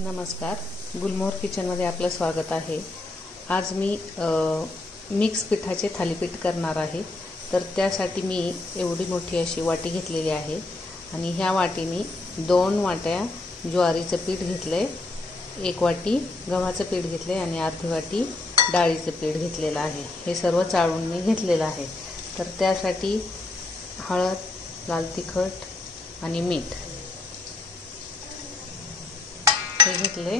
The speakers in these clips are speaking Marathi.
नमस्कार, गुलमोहर किचनमध्ये आपलं स्वागत आहे। आज मी मिक्स पिठाचे थालीपीठ करणार आहे। तर त्यासाठी मी एवढी मोठी अशी वाटी घेतलेली आहे आणि ह्या वाटीने 2 वाट्या ज्वारीचं पीठ घेतले, 1 वाटी गव्हाचं पीठ घेतले आणि अर्धी वाटी डाळीचं पीठ घेतलेलं आहे। हे सर्व चाळून मी घेतलेलं आहे। तर त्यासाठी हळद, लाल तिखट आणि मीठ हे घेतले।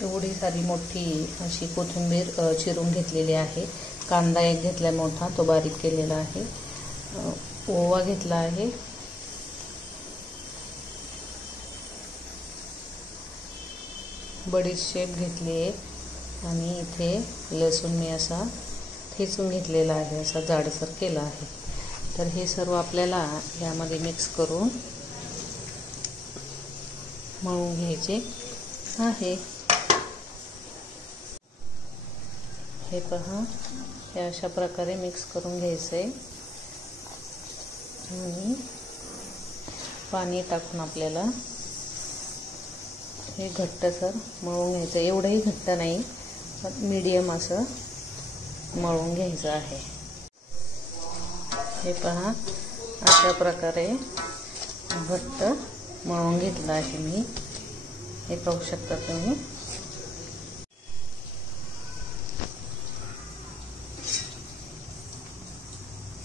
एवढी सारी मोठी अशी कोथिंबीर चिरून घेतलेली आहे। कांदा एक घेतला मोठा, तो बारीक केलेला आहे। ओवा घेतला आहे। बडीशेप घेतली आहे आणि इथे लसूण मी असा ठेचून घेतलेला आहे, असा जाडसर केला आहे। तर हे सर्व आपल्याला यामध्ये मिक्स करून मळून घ्यायचे आहे। हे पहा, हे अशा प्रकारे मिक्स करून घ्यायचे आणि पाणी टाकून आपल्याला हे घट्टसर मळून घ्यायचं। एवढंही घट्ट नाही, पण मीडियम असं मळून घ्यायचं आहे। हे पहा, अशा प्रकारे घट्ट मळून घेतलं आहे मी। हे पाहू शकता तुम्ही।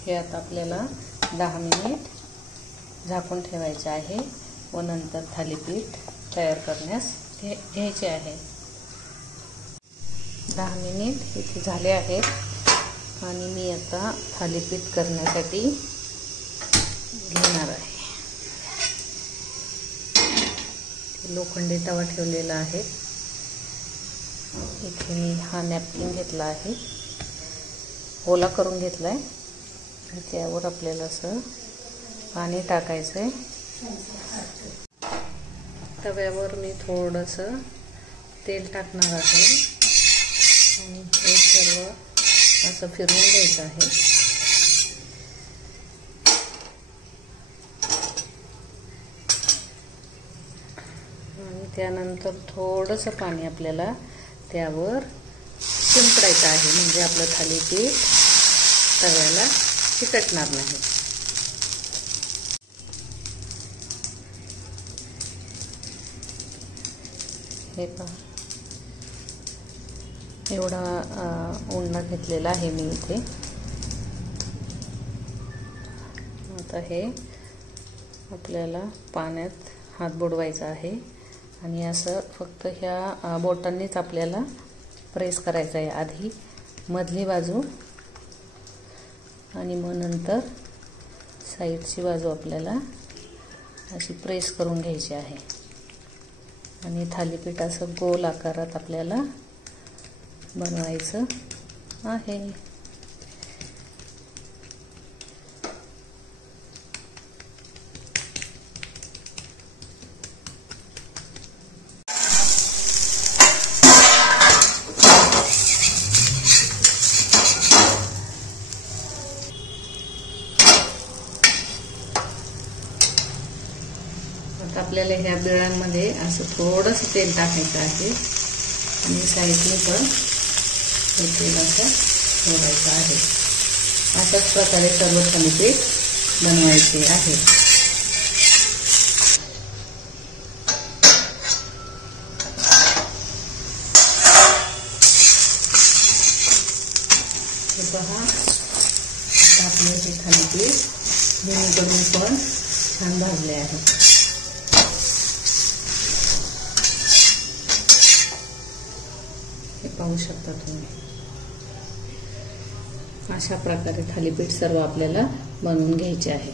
हे आता आपल्याला 10 मिनिट झाकून ठेवायचे आहे व नंतर थालीपीठ तयार करण्यास घ्यायचे आहे। 10 मिनिट इथे झाले आहेत आणि मी आता थालीपीठ करण्यासाठी घेणार आहे। लोखंडी तवा ठेवलेला आहे। इथे मी हा नॅपकिन घेतला आहे, ओला करून घेतलाय। त्यावर आपल्याला असं पाणी टाकायचंय। तव्यावर मी थोडंसं तेल टाकणार आहे आणि हे सर्व असं फिरवून घ्यायचं आहे। आणि त्यानंतर थोडंसं पाणी आपल्याला त्यावर शिंपडायचं आहे, म्हणजे आपलं थालीपीठ तव्याला चिकटणार नाही। हे पहा, एवढा उंडा घेतलेला आहे मी इथे। आता हे आपल्याला पाण्यात हात बुडवायचा आहे आणि असं फक्त ह्या बोटांनीच आपल्याला प्रेस करायचं आहे। आधी मधली बाजू आणि मग नंतर साईडची बाजू आपल्याला अशी प्रेस करून घ्यायची आहे आणि थालीपीठ असं गोल आकारात आपल्याला बनवायचं आहे। आता आपल्याला ह्या बिळांमध्ये असं थोडंसं तेल टाकायचं आहे आणि साईडने पण हे तेल असं ठेवायचं आहे। अशाच प्रकारे सर्व थालीपीठ बनवायचे आहे। हे पहा, आपले हे थालीपीठ दोन्हीकडून पण छान भाजले आहे। हे पाहू शकता तुम्ही। अशा प्रकारे थालीपीठ सर्व आपल्याला बनवून घ्यायचे आहे।